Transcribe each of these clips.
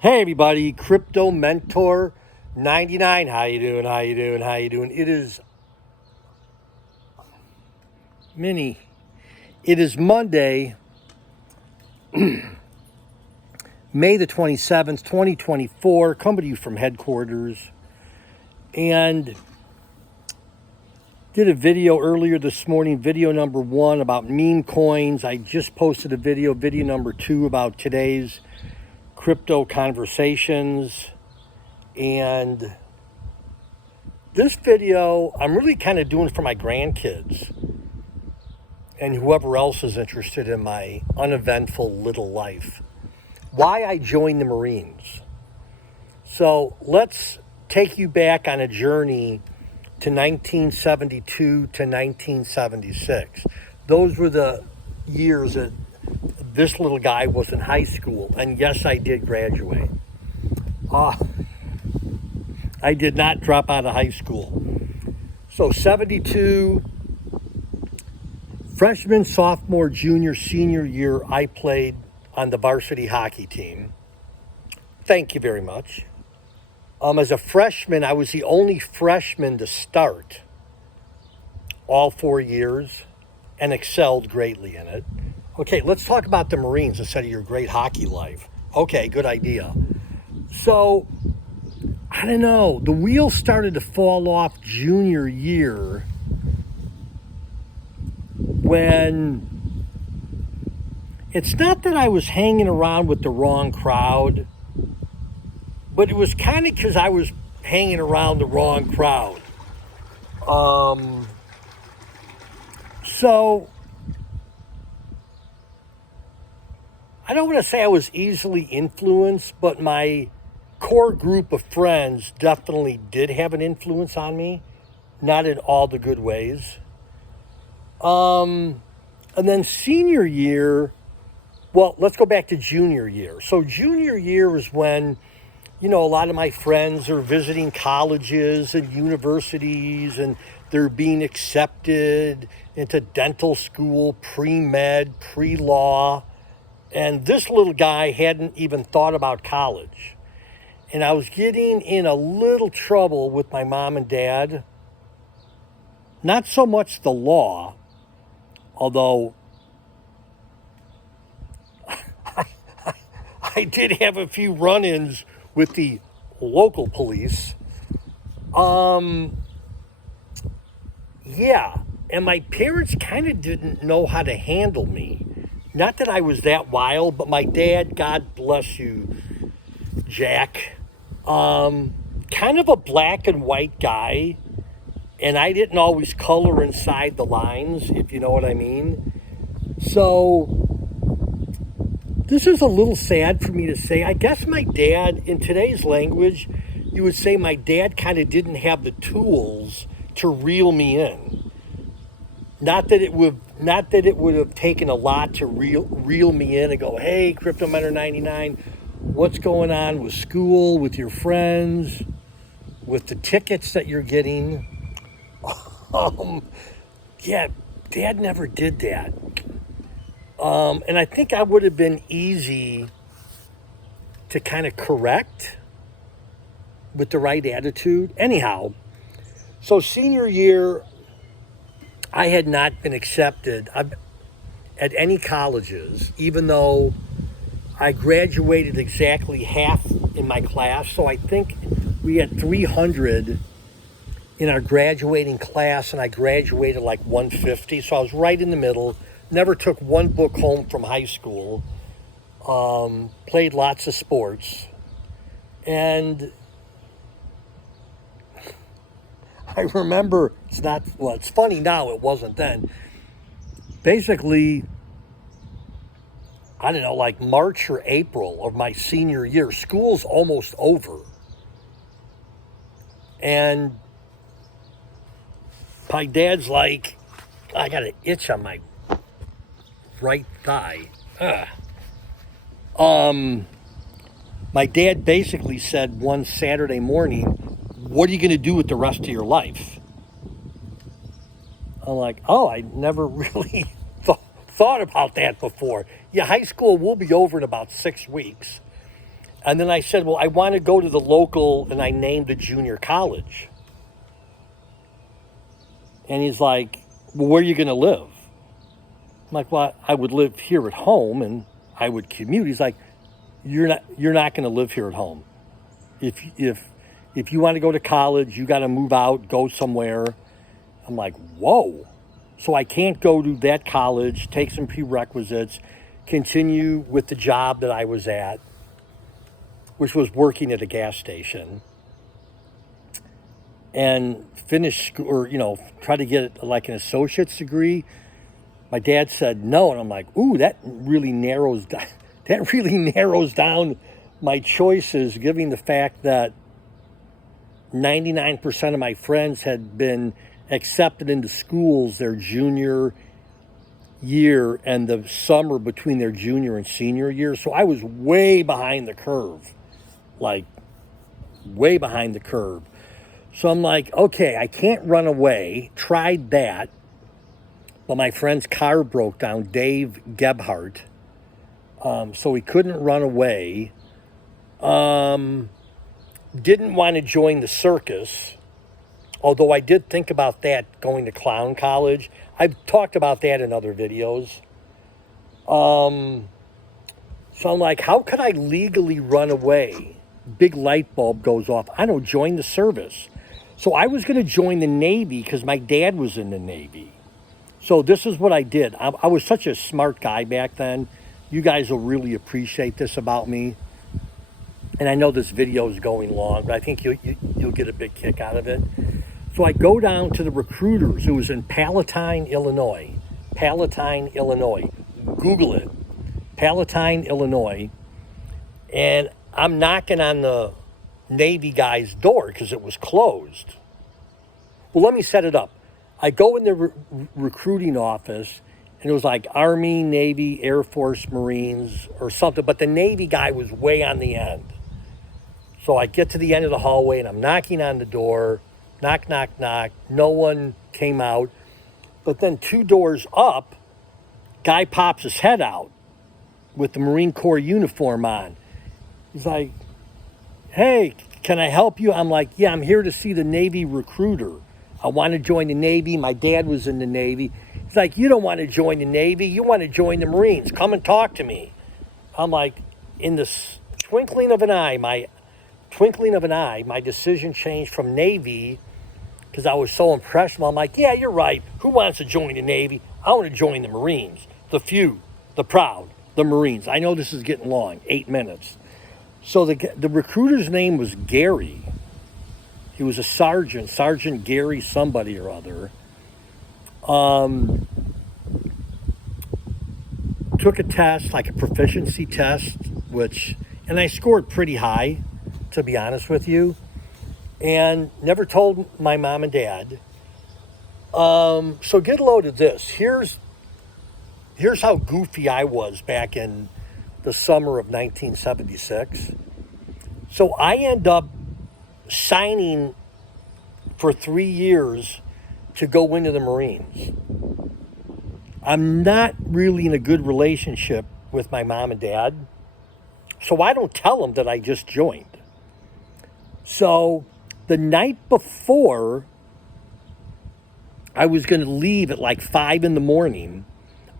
Hey everybody, Crypto Mentor 99. How you doing? How you doing? How you doing? It is mini. It is Monday, May the 27th, 2024. Coming to you from headquarters. And did a video earlier this morning, video number 1 about meme coins. I just posted a video number 2 about today's crypto conversations. And this video, I'm really kind of doing for my grandkids and whoever else is interested in my uneventful little life. Why I joined the Marines. So let's take you back on a journey to 1972 to 1976. Those were the years that this little guy was in high school. And yes, I did graduate. I did not drop out of high school. So 72, freshman, sophomore, junior, senior year, I played on the varsity hockey team. Thank you very much. As a freshman, I was the only freshman to start all 4 years and excelled greatly in it. Okay, let's talk about the Marines instead of your great hockey life. Okay, good idea. So, I don't know, the wheels started to fall off junior year when it's not that I was hanging around with the wrong crowd, but it was kind of because I was hanging around the wrong crowd. So I don't want to say I was easily influenced, but my core group of friends definitely did have an influence on me, not in all the good ways. And then senior year, well, let's go back to junior year. So junior year is when, a lot of my friends are visiting colleges and universities and they're being accepted into dental school, pre-med, pre-law. And this little guy hadn't even thought about college. And I was getting in a little trouble with my mom and dad. Not so much the law, although I did have a few run-ins with the local police. Yeah, and my parents kind of didn't know how to handle me. Not that I was that wild, but my dad, God bless you, Jack, kind of a black and white guy, and I didn't always color inside the lines, if you know what I mean. So this is a little sad for me to say. I guess my dad, in today's language, you would say my dad kind of didn't have the tools to reel me in. Not that it would have taken a lot to reel me in and go, hey, Crypto Mentor 99, what's going on with school, with your friends, with the tickets that you're getting? Yeah, Dad never did that. And I think I would have been easy to kind of correct with the right attitude. Anyhow, so senior year, I had not been accepted at any colleges, even though I graduated exactly half in my class. So I think we had 300 in our graduating class, and I graduated like 150. So I was right in the middle. Never took one book home from high school. Played lots of sports. And I remember, it's funny now, it wasn't then. Basically, I don't know, like March or April of my senior year, school's almost over. And my dad's like, I got an itch on my right thigh. My dad basically said one Saturday morning, what are you going to do with the rest of your life? I'm like, I never really thought about that before. Yeah, high school will be over in about 6 weeks. And then I said, well, I want to go to the local, and I named a junior college. And he's like, well, where are you going to live? I'm like, well, I would live here at home and I would commute. He's like, you're not going to live here at home. If you want to go to college, you got to move out, go somewhere. I'm like, whoa. So I can't go to that college, take some prerequisites, continue with the job that I was at, which was working at a gas station, and finish school, or, try to get like an associate's degree. My dad said no, and I'm like, ooh, that really narrows down my choices, given the fact that 99% of my friends had been accepted into schools their junior year and the summer between their junior and senior year. So I was way behind the curve, like way behind the curve. So I'm like, okay, I can't run away. Tried that. But my friend's car broke down, Dave Gebhardt. So he couldn't run away. Didn't want to join the circus. Although I did think about that, going to clown college. I've talked about that in other videos. So I'm like, how could I legally run away? Big light bulb goes off. I don't join the service. So I was going to join the Navy because my dad was in the Navy. So this is what I did. I was such a smart guy back then. You guys will really appreciate this about me. And I know this video is going long, but I think you'll get a big kick out of it. So I go down to the recruiters who was in Palatine, Illinois. Palatine, Illinois. Google it. Palatine, Illinois. And I'm knocking on the Navy guy's door because it was closed. Well, let me set it up. I go in the recruiting office, and it was like Army, Navy, Air Force, Marines, or something. But the Navy guy was way on the end. So I get to the end of the hallway, and I'm knocking on the door. Knock, knock, knock. No one came out. But then 2 doors up, guy pops his head out with the Marine Corps uniform on. He's like, hey, can I help you? I'm like, yeah, I'm here to see the Navy recruiter. I want to join the Navy. My dad was in the Navy. He's like, you don't want to join the Navy. You want to join the Marines. Come and talk to me. I'm like, in the twinkling of an eye, my decision changed from Navy because I was so impressed. I'm like, yeah, you're right. Who wants to join the Navy? I want to join the Marines. The few, the proud, the Marines. I know this is getting long, 8 minutes. So the recruiter's name was Gary. He was a sergeant, Sergeant Gary somebody or other. Took a test, like a proficiency test, and I scored pretty high, to be honest with you, and never told my mom and dad. So get a load of this. Here's how goofy I was back in the summer of 1976. So I end up signing for 3 years to go into the Marines. I'm not really in a good relationship with my mom and dad, so I don't tell them that I just joined. So the night before I was going to leave at like 5 in the morning,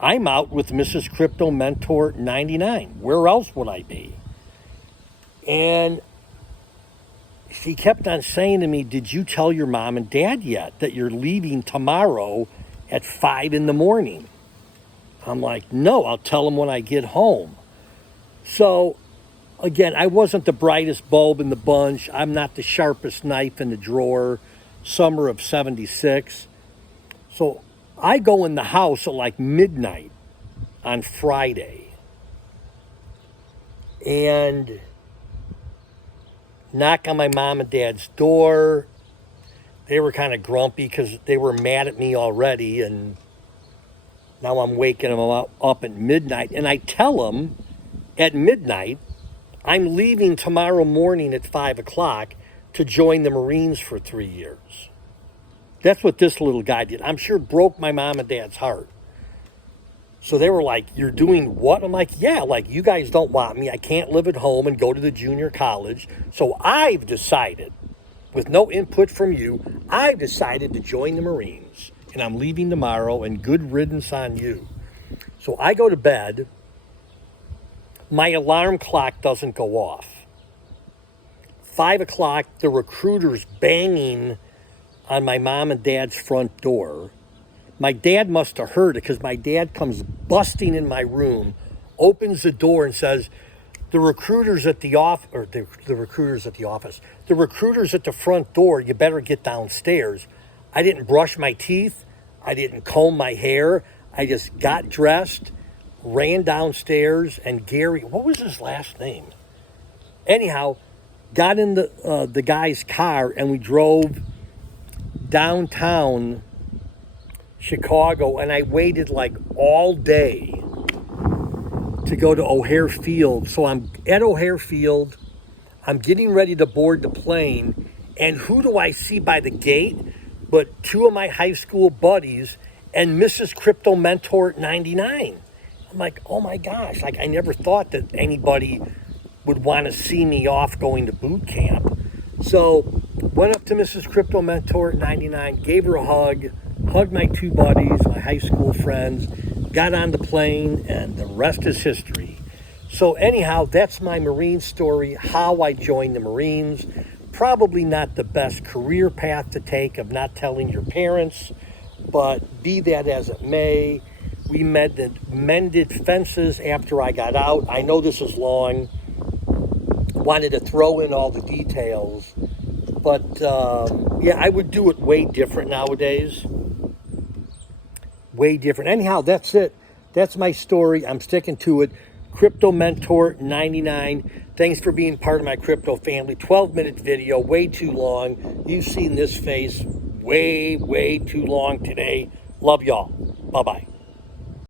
I'm out with Mrs. Crypto Mentor 99. Where else would I be? And she kept on saying to me, did you tell your mom and dad yet that you're leaving tomorrow at 5 in the morning? I'm like, no, I'll tell them when I get home. So, again, I wasn't the brightest bulb in the bunch. I'm not the sharpest knife in the drawer. Summer of 76. So I go in the house at like midnight on Friday. And knock on my mom and dad's door. They were kind of grumpy because they were mad at me already, and now I'm waking them up at midnight. And I tell them at midnight, I'm leaving tomorrow morning at 5 o'clock to join the Marines for 3 years. That's what this little guy did. I'm sure broke my mom and dad's heart. So they were like, you're doing what? I'm like, yeah, like you guys don't want me. I can't live at home and go to the junior college. So I've decided, with no input from you, I've decided to join the Marines. And I'm leaving tomorrow, and good riddance on you. So I go to bed. My alarm clock doesn't go off. 5 o'clock, the recruiter's banging on my mom and dad's front door. My dad must have heard it because my dad comes busting in my room, opens the door and says, the recruiter's at the office, the recruiter's at the office. The recruiter's at the front door. You better get downstairs. I didn't brush my teeth. I didn't comb my hair. I just got dressed, ran downstairs, and Gary, what was his last name? Anyhow, got in the guy's car, and we drove downtown Chicago, and I waited like all day to go to O'Hare Field. So I'm at O'Hare Field. I'm getting ready to board the plane, and who do I see by the gate but two of my high school buddies and Mrs. Crypto Mentor at 99. I'm like, oh my gosh, like I never thought that anybody would want to see me off going to boot camp. So went up to Mrs. Crypto Mentor at 99, gave her a hug, hugged my two buddies, my high school friends, got on the plane, and the rest is history. So anyhow, that's my Marine story, how I joined the Marines. Probably not the best career path to take of not telling your parents, but be that as it may, we mended fences after I got out. I know this is long. Wanted to throw in all the details, but yeah, I would do it way different nowadays. Way different. Anyhow, that's it. That's my story. I'm sticking to it. Crypto Mentor 99. Thanks for being part of my crypto family. 12-minute video, way too long. You've seen this face way too long today. Love y'all. Bye-bye.